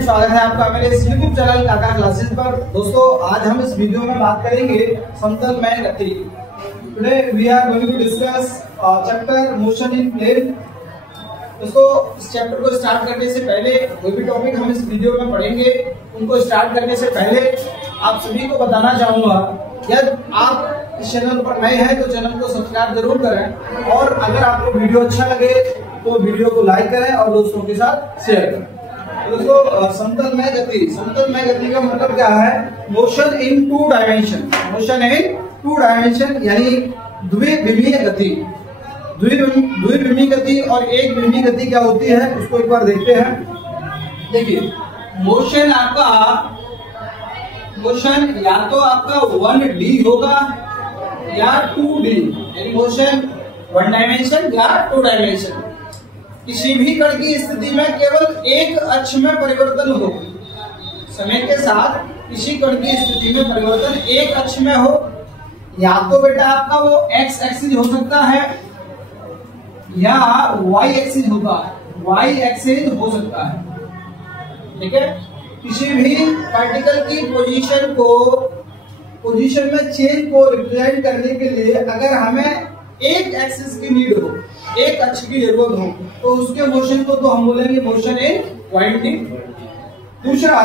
Friends, स्वागत है आपका मेरे इस YouTube चैनल काका क्लासेस पर। दोस्तों, आज हम इस वीडियो में बात करेंगे समतल में गति। Today we are going to discuss chapter motion in plane. दोस्तों, इस चैप्टर को स्टार्ट करने से पहले कोई भी टॉपिक हम इस वीडियो में पढ़ेंगे, उनको स्टार्ट करने से पहले आप सभी को बताना चाहूंगा, यदि आप इस चैनल पर नए हैं तो चैनल को सब्सक्राइब जरूर करें, और अगर आपको वीडियो अच्छा लगे तो वीडियो को लाइक करें और दोस्तों के साथ शेयर करें। दोस्तों, समतल में गति का मतलब क्या है? Motion in two dimension. Motion in two dimension यानी द्विविमीय गति। द्विविमीय गति और एक विमीय गति क्या होती है उसको एक बार देखते हैं। देखिए, मोशन या तो आपका 1D होगा या 2D, यानी मोशन 1 डायमेंशन या 2 डायमेंशन। किसी भी कण की स्थिति में केवल एक अक्ष में परिवर्तन हो, समय के साथ किसी कण की स्थिति में परिवर्तन एक अक्ष में हो, या तो बेटा आपका वो एक्स एक्सिस हो सकता है या वाई एक्सिस हो सकता है। ठीक है, किसी भी पार्टिकल की पोजीशन में चेंज को रिप्रेजेंट करने के लिए अगर हमें एक एक्सिस की नीड हो, एक अक्ष की जरूरत हो, तो उसके मोशन को तो हम बोलेंगे मोशन इन पॉइंट डी। दूसरा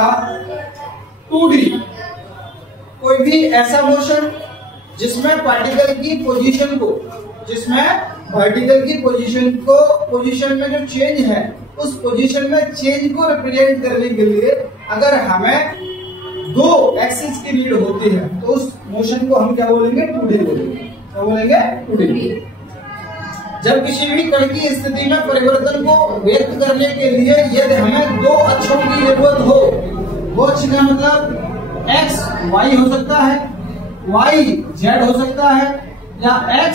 2D, कोई भी ऐसा मोशन जिसमें पार्टिकल की पोजीशन में जो चेंज है, उस पोजीशन में चेंज को रिप्रेजेंट करने के लिए अगर हमें दो एक्सिस की नीड होती है तो उस मोशन को हम क्या बोलेंगे? 2D बोलेंगे। क्या बोलेंगे? 2D। जब किसी भी कण की स्थिति में परिवर्तन को व्यक्त करने के लिए यदि हमें दो अक्षों की जरूरत हो, वो अक्ष का मतलब x y हो सकता है, y z हो सकता है, या x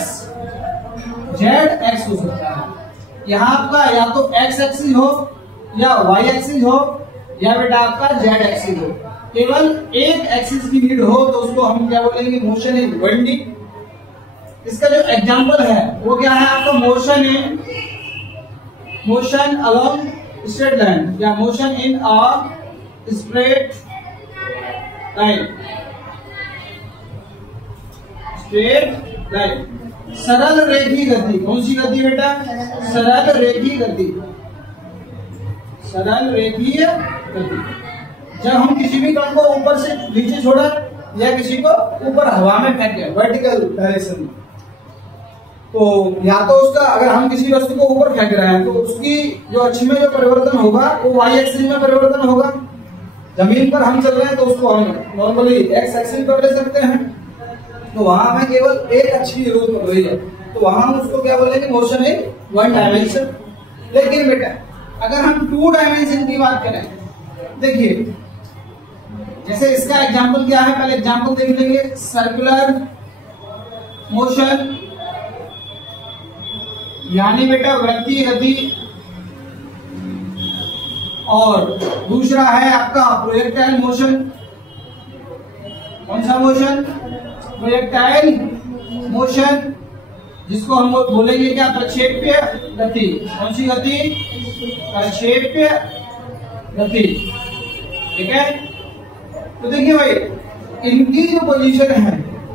z x हो सकता है। यहाँ आपका या तो x एक्सिस हो या y एक्सिस हो या बेटा आपका z एक्सिस हो। केवल एक एक्सिस की नीड हो तो उसको हम क्या बोलेंगे? Motion in 1D। इसका जो एग्जांपल है वो क्या है आपका? मोशन अलोंग स्ट्रेट लाइन या motion in a straight line. सरल रेखीय गति। कौन सी गति बेटा? सरल रेखीय गति। जब हम किसी भी कण को ऊपर से नीचे छोड़ा या किसी को ऊपर हवा में फेंके वर्टिकल डायरेक्शन में, तो या तो उसका अगर हम किसी वस्तु को ऊपर फेंक रहे हैं तो उसकी जो अक्ष में जो परिवर्तन होगा वो वाई एक्सिस में परिवर्तन होगा। जमीन पर हम चल रहे हैं तो उसको हम नॉर्मली एक्स एक्सिस पर ले सकते हैं, तो वहां हमें केवल एक अक्ष की जरूरत पड़ रही है, तो वहां हम उसको क्या बोलेंगे? Motion in 1 dimension. लेकिन बेटा अगर हम 2 डायमेंशन की बात करें, देखिए जैसे इसका एग्जांपल क्या है, पहले एग्जांपल देख लेंगे। सर्कुलर मोशन यानी बेटा वृत्तीय गति, और दूसरा है आपका प्रोजेक्टाइल मोशन। कौन सा मोशन? प्रोजेक्टाइल मोशन, जिसको हम बोलेंगे क्या? प्रक्षेप्य गति। कौन सी गति? प्रक्षेप्य गति। ठीक है, तो देखिए भाई, इनकी जो पोजीशन है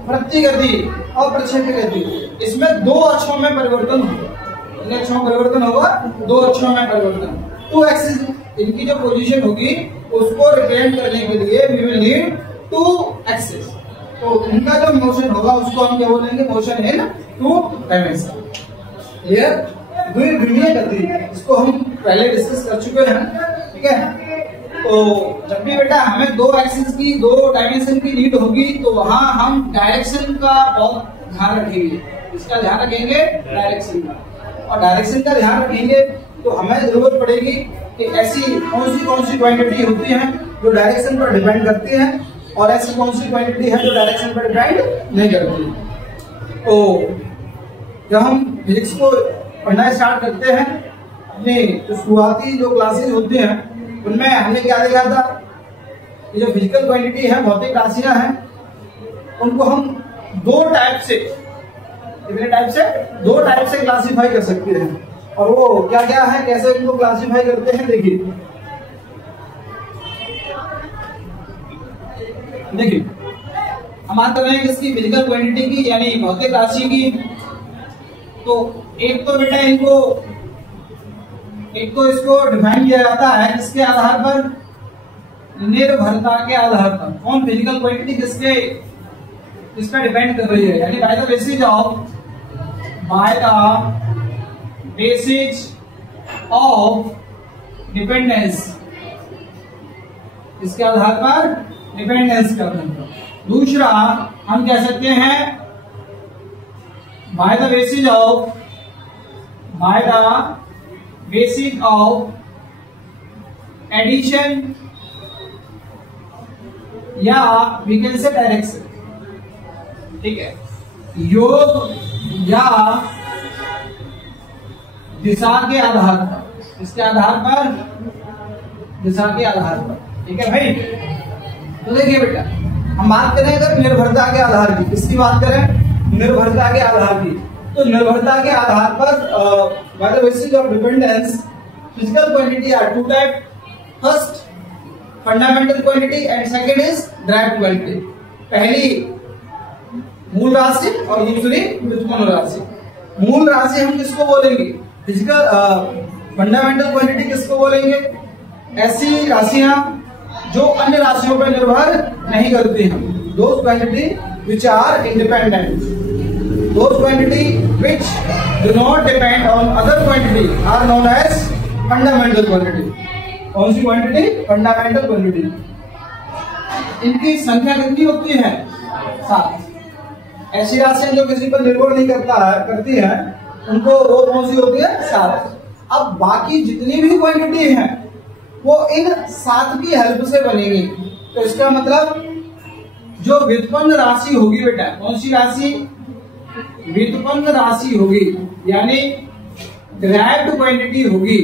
वृत्तीय गति और प्रक्षेप्य गति, इसमें दो अक्षों में परिवर्तन होगा। कितने अक्षों में परिवर्तन होगा? 2 अक्षों में परिवर्तन। 2 एक्सिस इनकी जो पोजीशन होगी उसको रिप्रेजेंट करने के लिए वी विल नीड 2 एक्सिस। तो इनका जो मोशन होगा उसको हम क्या बोलेंगे? Motion in 2 dimension. क्लियर? द्विविमीय गति, इसको हम पहले डिस्कस कर चुके हैं। ठीक है, तो जब भी बेटा हमें 2 एक्सिस की 2 डायमेंशन की नीड होगी तो वहां हम डायरेक्शन का बहुत ध्यान रखेंगे। इसका ध्यान रखेंगे डायरेक्शन का, और डायरेक्शन का ध्यान रखेंगे तो हमें जरूरत पड़ेगी कि ऐसी कौन सी क्वांटिटी होती है जो डायरेक्शन पर डिपेंड करती है, और ऐसी कौन सी क्वांटिटी है जो डायरेक्शन पर डिपेंड नहीं करती। तो जब हम फिजिक्स को पढ़ना स्टार्ट करते हैं, अपनी जो शुरुआती जो क्लासेस होती हैं उनमें हमने क्या देखा था? ये जो फिजिकल क्वांटिटी है, भौतिक राशियां हैं, उनको हम 2 टाइप से, कितने टाइप से? 2 टाइप से क्लासिफाई कर सकते हैं। और वो क्या क्या है, कैसे इनको क्लासिफाई करते हैं? देखिए, देखिए हम बात कर रहे हैं किसकी, फिजिकल क्वांटिटी की यानी भौतिक राशि की। तो एक तो बेटा इसको डिफाइन किया जाता है किसके आधार पर, निर्भरता के आधार पर। कौन फिजिकल क्वांटिटी किस पे डिपेंड कर रही है, यानी bye the basis of dependence, इसके आधार पर डिपेंडेंस करने पर। दूसरा हम कह सकते हैं by the basis of addition या वी कैन से डायरेक्शन, ठीक है, योग या दिशा के आधार पर, इसके आधार पर, दिशा के आधार पर, ठीक है भाई। तो देखिए बेटा हम बात करें अगर निर्भरता के आधार की, किसकी बात करें, निर्भरता के आधार की। तो निर्भरता के आधार पर by the basis of dependence physical quantity are two type, first fundamental quantity and second is direct quantity. पहली मूल राशि और दूसरी व्युत्पन्न राशि। मूल राशि हम किसको बोलेंगे, फिजिकल फंडामेंटल क्वांटिटी किसको बोलेंगे, ऐसी राशियां जो अन्य राशियों पर निर्भर नहीं करती हैं, those quantity which are independent, those quantity which do not depend on other quantity are known as fundamental quantity. कौन सी क्वांटिटी, फंडामेंटल क्वांटिटी। इनकी संख्या कितनी होती है, 7। ऐसी राशियां जो किसी पर निर्भर नहीं करती है उनको वो कौन सी होती है, 7। अब बाकी जितनी भी क्वांटिटी है वो इन 7 की हेल्प से बनेगी। तो इसका मतलब जो व्युत्पन्न राशि होगी बेटा, कौन सी राशि, व्युत्पन्न राशि होगी यानी डिराइव्ड क्वांटिटी होगी,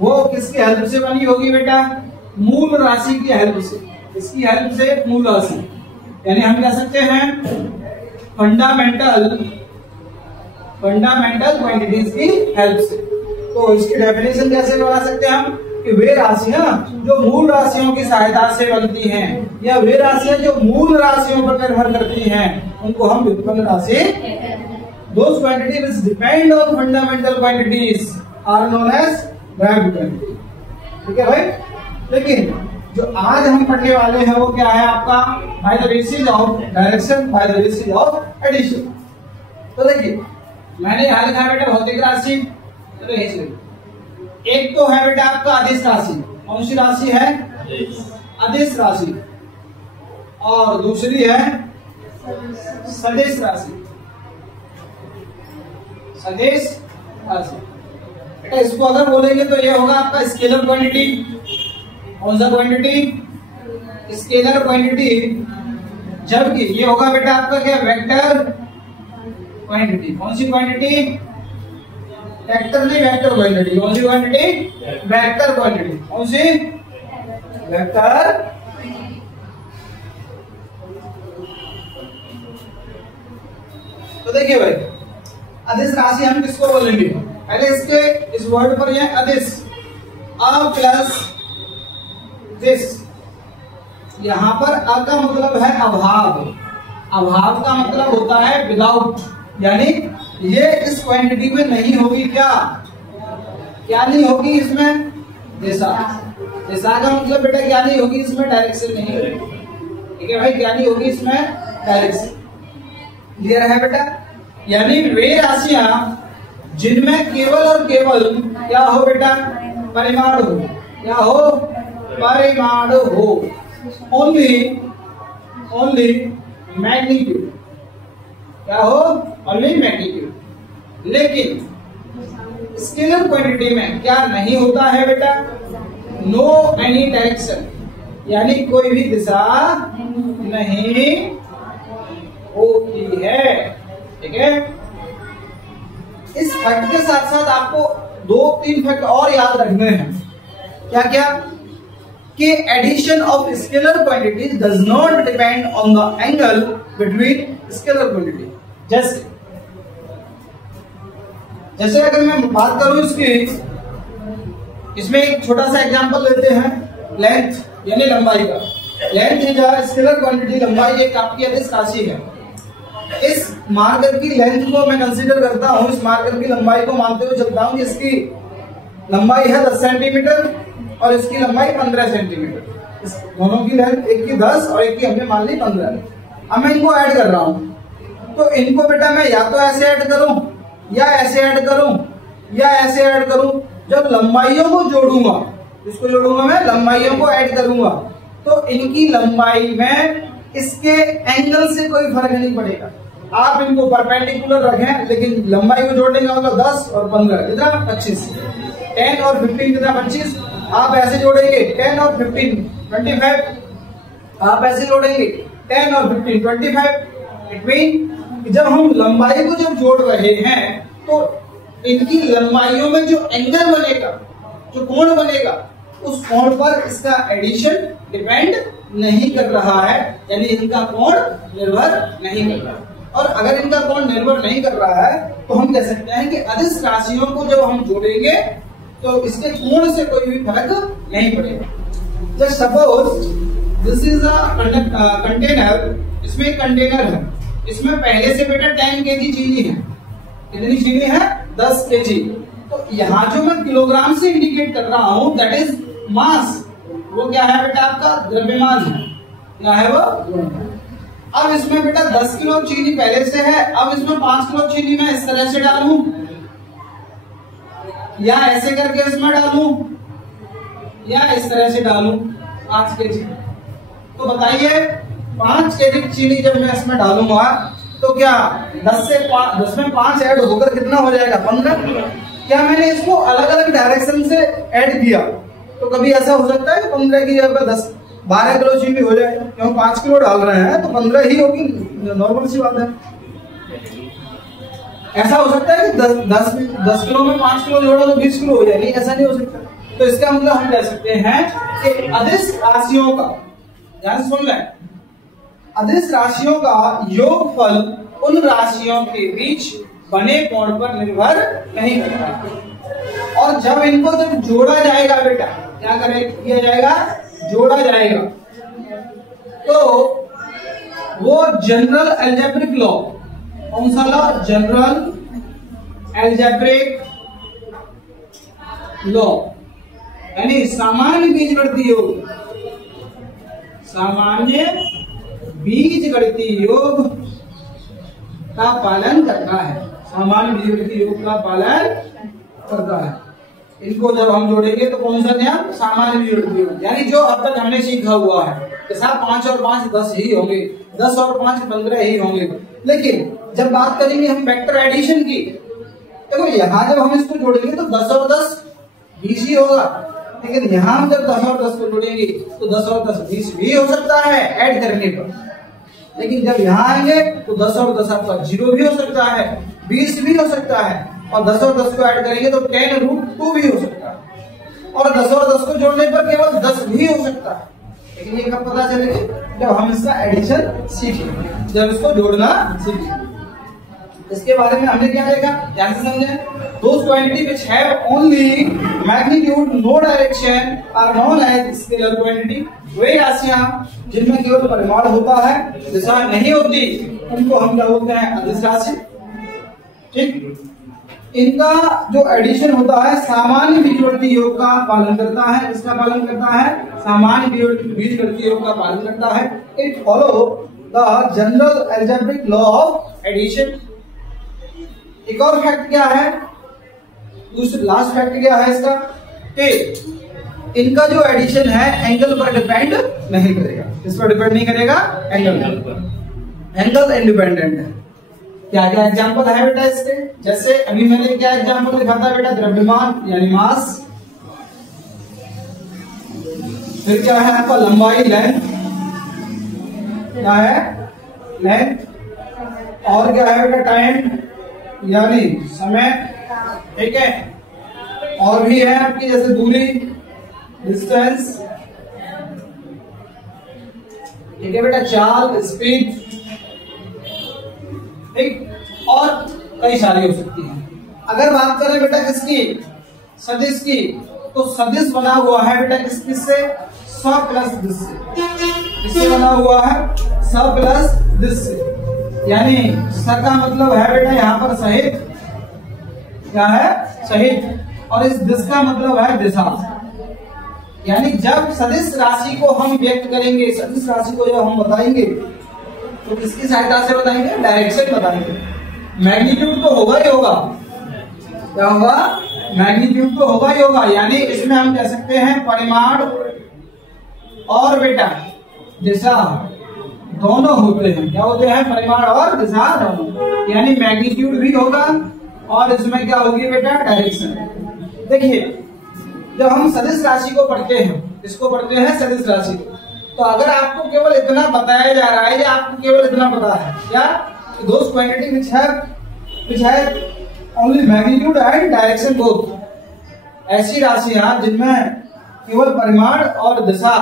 वो किसकी हेल्प से बनी होगी बेटा, मूल राशि की हेल्प से। इसकी हेल्प से मूल राशि, यानी हम कह सकते हैं फंडामेंटल क्वांटिटीज की हेल्प से। तो इसकी डेफिनेशन कैसे बना सकते हैं हम, कि वे राशियां जो मूल राशियों की सहायता से बनती हैं या वे राशियां जो मूल राशियों पर निर्भर करती हैं उनको हम व्युत्पन्न राशि, those quantity which depend on fundamental quantities are known as direct quantity. ठीक है भाई। लेकिन जो आज हम पढ़ने वाले हैं वो क्या है आपका, by the basis of direction, by the basis of addition. तो देखिए मैंने यहां लिखा है बेटा भौतिक राशि, तो एक तो है बेटा आपका अदिश राशि। कौन सी राशि है, अदिश राशि, और दूसरी है सदिश राशि। सदिश राशि बेटा इसको अगर बोलेंगे तो ये होगा आपका स्केलर क्वांटिटी। कौन सा क्वांटिटी, स्केलर क्वांटिटी। जबकि ये होगा बेटा आपका क्या, वेक्टर क्वांटिटी। कौन सी क्वांटिटी, वेक्टर नहीं, वेक्टर क्वांटिटी। कौन सी क्वांटिटी, वेक्टर क्वांटिटी। कौन सी, वेक्टर। तो देखिए भाई अदिश राशि हम किसको बोलेंगे, पहले इसके इस वर्ड पर ये अदिश, अ प्लस दिस। यहां पर अ का मतलब है अभाव, अभाव का मतलब होता है विदाउट, यानी ये इस क्वांटिटी में नहीं होगी। क्या नहीं होगी इसमें, दिशा। दिशा का मतलब बेटा क्या नहीं होगी इसमें, डायरेक्शन नहीं होगी। ठीक है भाई, क्या नहीं होगी इसमें, डायरेक्शन। क्लियर है बेटा। यानी वे राशियां जिनमें केवल और केवल क्या हो बेटा, परिमाण हो, क्या हो, परिमाण हो, ओनली मैग्नीट्यूड, क्या हो, ओनली मैग्नीट्यूड। लेकिन स्केलर क्वांटिटी में क्या नहीं होता है बेटा, नो एनी डायरेक्शन, यानी कोई भी दिशा नहीं होती है। ठीक है। इस फैक्ट के साथ साथ आपको 2-3 फैक्ट और याद रखने हैं। क्या क्या, कि addition of scalar quantity does not depend on the angle between scalar quantity. जैसे अगर मैं बात करूं इसकी, इसमें एक छोटा सा एग्जांपल लेते हैं लेंथ यानी लंबाई का। Length is a scalar quantity, लंबाई एक आपकी अदिश राशि है। इस मार्कर की लेंथ को मैं कंसीडर करता हूं, इस मार्कर की लंबाई को मानते हुए चलता हूं कि इसकी लंबाई है 10 सेंटीमीटर और इसकी लंबाई 15 सेंटीमीटर। इस दोनों की लेंथ, एक की 10 और एक की हमने मान ली 15। अब मैं इनको ऐड कर रहा हूं, तो इनको बेटा मैं या तो ऐसे ऐड करूं या ऐसे ऐड करूं या ऐसे ऐड करूं। जब लंबाइयों को जोड़ूंगा, इसको जोड़ूंगा मैं, लंबाइयों को ऐड करूंगा, तो इनकी लंबाई में इसके एंगल से कोई फर्क नहीं पड़ेगा। आप इनको परपेंडिकुलर रखें, लेकिन लंबाई को जोड़ने का मतलब 10 और 15 कितना 25, 10 और 15 कितना 25। आप ऐसे जोड़ेंगे 10 और 15 25, आप ऐसे जोड़ेंगे 10 और 15 25। इट मीन जब हम लंबाई को जब जोड़ रहे हैं तो इनकी लंबाइयों में जो एंगल बनेगा, जो कोण बनेगा, उस कोण पर इसका एडिशन डिपेंड नहीं कर रहा है, यानी इनका कोण निर्भर नहीं कर रहा है। और अगर इनका कोण निर्भर नहीं कर रहा है तो हम कह सकते हैं कि अदिश राशियों को जब हम जोड़ेंगे तो इसके कोण से कोई भी फर्क नहीं पड़ेगा। Just suppose this is a container, इसमें एक कंटेनर है, इसमें पहले से बेटा 10 kg चीनी है। कितनी चीनी है? 10 kg। तो यहाँ जो मैं किलोग्राम से इंडिकेट कर रहा हूं दैट इज मास। वो क्या है बेटा? आपका द्रव्यमान है। क्या है वो? अब इसमें बेटा 10 किलो चीनी पहले से है, अब इसमें 5 किलो चीनी मैं इस तरह से डालूं या ऐसे करके इसमें डालूं या इस तरह से डालूं 5 kg। तो बताइए 5 kg चीनी जब मैं इसमें डालूंगा तो क्या 10 में 5 ऐड होकर कितना हो जाएगा? 15। क्या मैंने इसको अलग अलग डायरेक्शन से ऐड किया तो कभी ऐसा हो सकता है 15 की जगह 12 किलो चीनी हो जाए? क्यों 5 किलो डाल रहे हैं तो 15 ही होगी, नॉर्मल सी बात है। ऐसा हो सकता है कि 10 किलो में 5 किलो जोड़ो तो 20 किलो हो जाए? नहीं, ऐसा नहीं हो सकता। तो इसका मतलब हम कह सकते हैं कि अदिश राशियों का, ध्यान सुन लें, अदिश राशियों का योगफल उन राशियों के बीच बने कोण पर निर्भर नहीं करता। और जब इनको जब जोड़ा जाएगा बेटा, क्या किया जाएगा? जोड़ा जाएगा, तो वो जनरल एल्जेब्रिक लॉ, कौन सा लॉ? जनरल एल्जेब्रिक लॉ, यानी सामान्य बीजगणितीय योग, सामान्य बीजगणितीय योग का पालन करता है। सामान्य बीजगणितीय योग का पालन करता है। इनको जब हम जोड़ेंगे तो कौन सा नियम? सामान्य बीजगणितीय योग, यानी जो अब तक हमने सीखा हुआ है कि साहब 5 और 5 10 ही होंगे, 10 और 5 15 ही होंगे। लेकिन जब बात करेंगे हम वेक्टर एडिशन की, देखो यहाँ जब हम इसको जोड़ेंगे तो 10 और 10 20 ही होगा। लेकिन यहाँ हम जब 10 और 10 को जोड़ेंगे तो 10 और 10 20 भी हो सकता है ऐड करने पर। लेकिन जब यहाँ आएंगे तो 10 और 10 आपका 0 भी हो सकता है, 20 भी हो सकता है, और 10 और 10 को ऐड करेंगे तो 10√2 भी हो सकता है, और 10 और 10 को जोड़ने पर केवल 10 भी हो सकता है। लेकिन ये कब पता चलेगा? जब हम इसका एडिशन सीखेंगे, जब इसको जोड़ना सीखेंगे। इसके बारे में हमने क्या देखा, ध्यान से समझें। Those quantity which have only magnitude, no direction are known as scalar quantity। वे राशियां जिनमें केवल परिमाण होता है, दिशा नहीं होती, उनको हम क्या बोलते हैं? अदिश राशि। ठीक, इनका जो एडिशन होता है सामान्य बीजगणितीय योग का पालन करता है। इसका पालन करता है, सामान्य बीजगणितीय योग का पालन करता है। It follow the general algebraic law of addition. एक और फैक्ट क्या है, लास्ट फैक्ट क्या है इसका, कि इनका जो एडिशन है एंगल पर डिपेंड नहीं करेगा। इस पर डिपेंड नहीं करेगा, एंगल इंडिपेंडेंट है। क्या क्या एग्जांपल है बेटा इसके? जैसे अभी मैंने क्या एग्जांपल लिखा था बेटा? द्रव्यमान यानी मास, फिर क्या है आपका? लंबाई, लेंथ, क्या है? लेंथ, और क्या है बेटा? टाइम यानी समय, ठीक है, और भी है आपकी जैसे दूरी, डिस्टेंस, ठीक है बेटा, चाल, स्पीड, ठीक, और कई सारी हो सकती है। अगर बात करें बेटा किसकी? सदिश की, तो सदिश बना हुआ है बेटा किस से? स प्लस दिस से, इससे बना हुआ है स प्लस दिस से, यानी स का मतलब है बेटा यहाँ पर सहित, क्या है सहित, और इस दिस का मतलब है दिशा। यानी जब सदिश राशि को हम व्यक्त करेंगे, सदिश राशि को जब हम बताएंगे तो किसकी सहायता से बताएंगे, डायरेक्शन बताएंगे। मैग्नीट्यूड तो होगा ही होगा, क्या होगा, मैग्नीट्यूड तो होगा ही होगा। यानी इसमें हम कह सकते हैं परिमाण और बेटा दिशा दोनों होते हैं, क्या होते हैं, परिमाण और दिशा दोनों। यानी मैग्नीट्यूड भी होगा और इसमें क्या होगी बेटा, डायरेक्शन। देखिए जब हम सदिश राशि को पढ़ते हैं, इसको पढ़ते हैं सदिश राशि को, तो अगर आपको केवल इतना बताया जा रहा है या आपको केवल इतना पता है क्या, those quantity which have only magnitude and direction both, ऐसी राशियां जिनमें केवल परिमाण और दिशा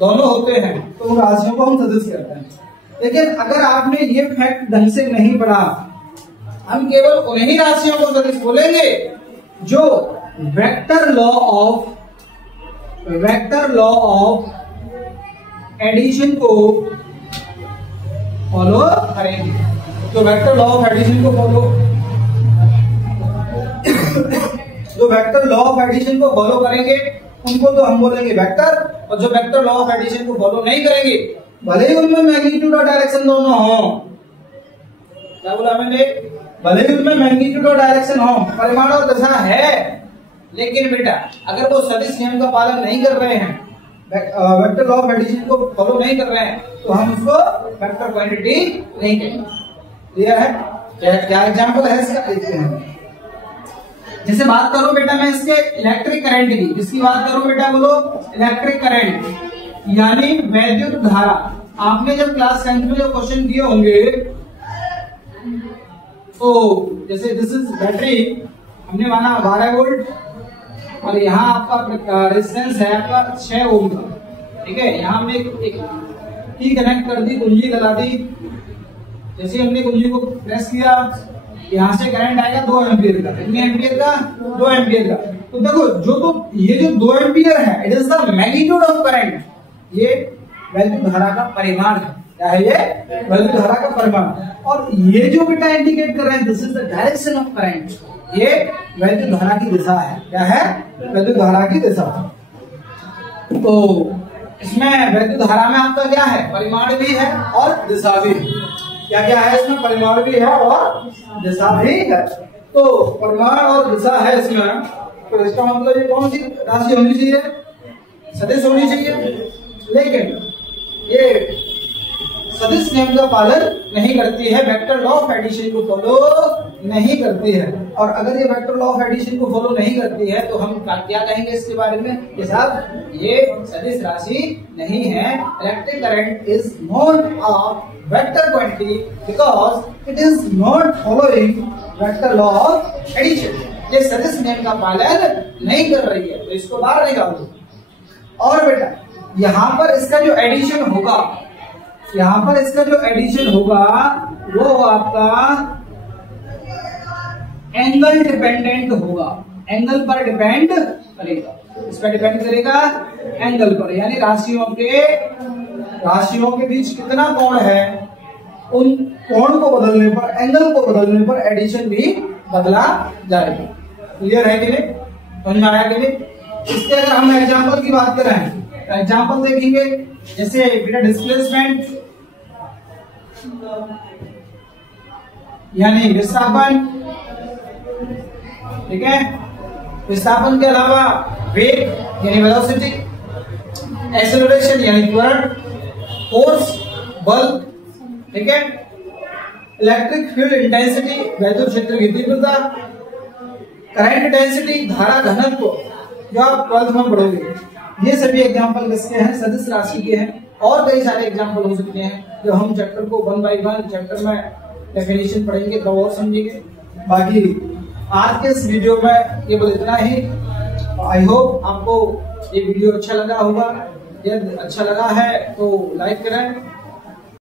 दोनों होते हैं तो उन राशियों को हम सदिश कहते हैं। लेकिन अगर आपने ये फैक्ट ढंग से नहीं पढ़ा, हम केवल उन्हीं राशियों को सदिश बोलेंगे जो वेक्टर लॉ ऑफ एडिशन को फॉलो करेंगे। जो वेक्टर लॉ ऑफ एडिशन को फॉलो करेंगे उनको तो हम बोलेंगे वेक्टर, और जो वेक्टर लॉ ऑफ एडिशन को फॉलो नहीं करेंगे, भले ही उनमें मैग्नीट्यूड और डायरेक्शन दोनों हो, क्या बोला मैंने, भले ही उनमें मैग्नीट्यूड और डायरेक्शन हो, परिमाण और दिशा है, लेकिन बेटा अगर वो सदिश नियम का पालन नहीं कर रहे हैं, वेक्टर लॉ ऑफ एडिशन को फॉलो नहीं कर रहे हैं, तो हम उसको वेक्टर क्वांटिटी नहीं कहेंगे। क्लियर है? क्या एग्जांपल है इसका, देखते हैं। जैसे बात करूं बेटा मैं इसके इलेक्ट्रिक करंट की, जिसकी बात करूं बेटा बोलो इलेक्ट्रिक करंट, यानी वैद्युत धारा। आपने जब क्लास 10th में जो क्वेश्चन दिए होंगे, तो जैसे दिस इज बैटरी, हमने माना 12 वोल्ट और यहाँ आपका रेजिस्टेंस है आपका 6 ओम का, ठीक है। यहाँ हमने एक की कनेक्ट कर दी, कुंजी लगा दी, जैसे हमने कुंजी को प्रेस किया, यहाँ से करंट आएगा 2 एम्पियर का, कितने एम्पियर का, 2 एम्पियर का। तो देखो ये जो 2 एम्पियर है, it is the magnitude of current, ये वैद्युत धारा का परिमाण है। क्या है ये, वैद्युत धारा का परिमाण। और ये जो बेटा इंडिकेट कर रहे हैं, this is the direction of current, ये वैद्युत धारा की दिशा है। क्या है, वैद्युत धारा की दिशा। तो इसमें वैद्युत धारा में आपका क्या है, परिमाण भी है और दिशा भी है। क्या क्या है इसमें, परिमाण भी है और दिशा भी है। तो परिमाण और दिशा है इसमें, तो इसका मतलब ये कौन सी राशि होनी चाहिए, सदिश होनी चाहिए। लेकिन ये सदिश नियम का पालन नहीं करती है, वेक्टर लॉ ऑफ एडिशन को फॉलो नहीं करती है। और अगर ये वेक्टर लॉ ऑफ एडिशन को फॉलो नहीं करती है तो हम क्या कहेंगे इसके बारे में कि साहब ये सदिश राशि नहीं है। Electric current is not a vector quantity because it is not following vector law of addition. ये सदिश नियम का पालन नहीं कर रही है, तो इसको बाहर निकाल दो। और बेटा यहाँ पर इसका जो एडिशन होगा, यहाँ पर इसका जो एडिशन होगा वो आपका एंगल डिपेंडेंट होगा, एंगल पर डिपेंड करेगा। इस पर डिपेंड करेगा एंगल पर, यानी राशियों के बीच कितना कोण है, उन कोण को बदलने पर, एंगल को बदलने पर एडिशन भी बदला जाएगा। क्लियर है कि नहीं, समझ में आया कि नहीं। इसके अगर हम एग्जाम्पल की बात करें तो एग्जाम्पल देखेंगे, जैसे बेटा डिस्प्लेसमेंट यानी विस्थापन, ठीक है। विस्थापन के अलावा वेग यानी वेलोसिटी, एक्सेलरेशन यानी त्वरण, फोर्स बल, ठीक है। इलेक्ट्रिक फील्ड इंटेंसिटी वैद्युत क्षेत्र की तीव्रता, करंट डेंसिटी धारा घनत्व, जो आप 12th में पढ़ोगे। ये सभी एग्जाम्पल किसके हैं, सदिश राशि के हैं। और कई सारे एग्जाम्पल हो सकते हैं जो हम चैप्टर को 1 by 1 चैप्टर में डेफिनेशन पढ़ेंगे तो और समझेंगे। बाकी आज के इस वीडियो में केवल इतना ही। आई होप आपको ये वीडियो अच्छा लगा होगा। यदि अच्छा लगा है तो लाइक करें,